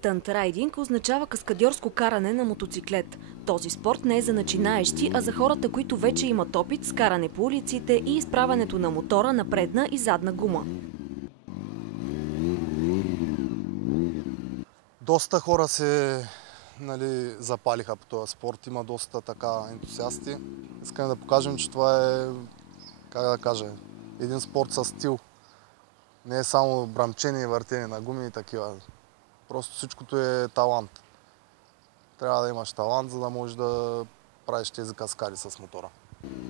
Стънт райдинг означава каскадьорско каране на мотоциклет. Този спорт не е за начинаещи, а за хората, които вече имат опит с каране по улиците и изправянето на мотора на предна и задна гума. Доста хора се запалиха по този спорт. Има доста така ентусиасти. Искаме да покажем, че това е, един спорт със стил. Не е само брамчение и въртене на гуми и такива. Просто всичкото е талант. Трябва да имаш талант, за да можеш да правиш тези каскади с мотора.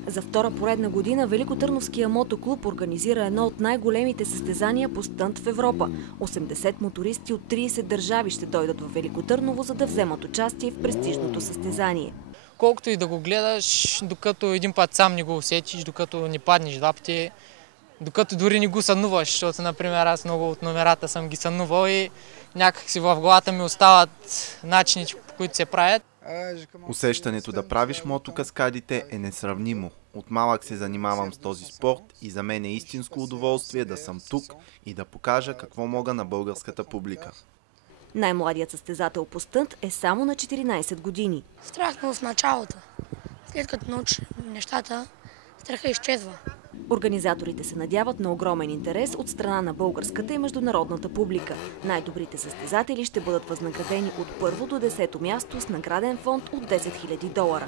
За втора поредна година Великотърновския мотоклуб организира едно от най-големите състезания по стънт в Европа. 80 мотористи от 30 държави ще дойдат в Велико Търново, за да вземат участие в престижното състезание. Колкото и да го гледаш, докато един път сам не го усетиш, докато не паднеш два пъти, докато дори не го сънуваш, защото, например, аз много от номерата съм ги сънувал и някак си в главата ми остават начините, по които се правят. Усещането да правиш мотокаскадите е несравнимо. От малък се занимавам с този спорт и за мен е истинско удоволствие да съм тук и да покажа какво мога на българската публика. Най-младият състезател по стънт е само на 14 години. Страшно в началото. След като научи нещата, страха изчезва. Организаторите се надяват на огромен интерес от страна на българската и международната публика. Най-добрите състезатели ще бъдат възнаградени от първо до 10-то място с награден фонд от $10 000.